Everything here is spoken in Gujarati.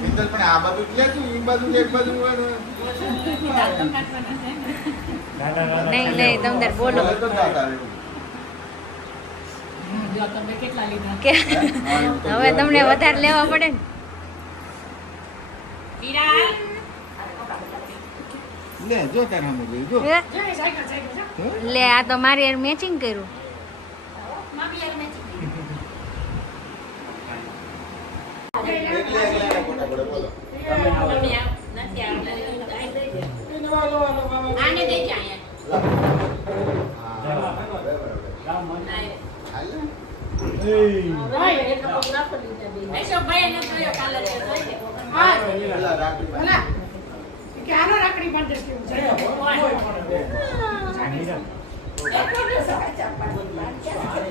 મિત્તલ પણ આ બાજુ લે તું ઈ બાજુ એક બાજુ હોય ને નહીં નહીં તમે તાર બોલો તો દાંત આવે જો તમે કેટલા લીધા કે હવે તમને વધારે લેવા પડે ને વિરાટ લે જો તાર સામે જોઈ જો હે? જય સાયકલ સાયકલ જો લે આ તો મારી યાર મેચિંગ કર્યું મામી યાર મેચિંગ એકલા એકલા ફોટા પડે બોલો નથી આવડે આને દે જ અહીંયા એસો ભાઈ ને કયો કાલે હા પેલા રાખડી ભલા કે આનો રાખડી બાંધે છે